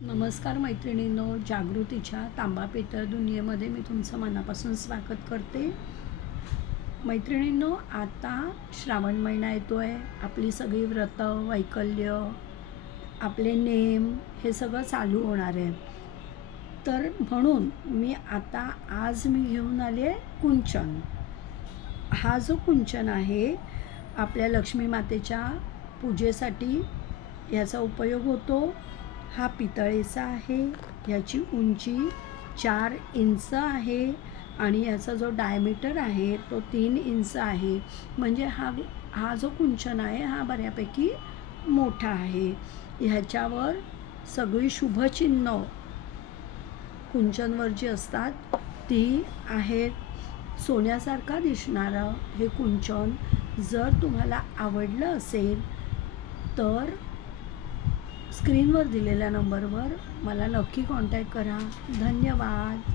नमस्कार मैत्रिणींनो, जागृतीच्या तांबा पितळ दुनियेमध्ये मी तुमचं मनापासून स्वागत करते. मैत्रिणींनो, आता श्रावण महिना येतो आहे. आपली सगळी व्रतं, वैकल्य, आपले नेम हे सगळं चालू होणार आहे. तर म्हणून आज मी घेऊन आले कुंचन. हा जो कुंचन आहे आपल्या लक्ष्मी मातेच्या पूजेसाठी याचा उपयोग होतो. हा पितळेचा आहे. याची उंची 4 इंच आहे आणि याचा जो डायमीटर आहे तो 3 इंच आहे. म्हणजे हा जो कुंचन आहे हा बऱ्यापैकी मोठा आहे. ह्याच्यावर सगळी शुभचिन्ह कुंचनवर जी असतात ती आहेत. सोन्यासारखा दिसणारं हे कुंचन जर तुम्हाला आवडलं असेल तर स्क्रीनवर दिलेल्या नंबरवर मला नक्की कॉन्टॅक्ट करा. धन्यवाद.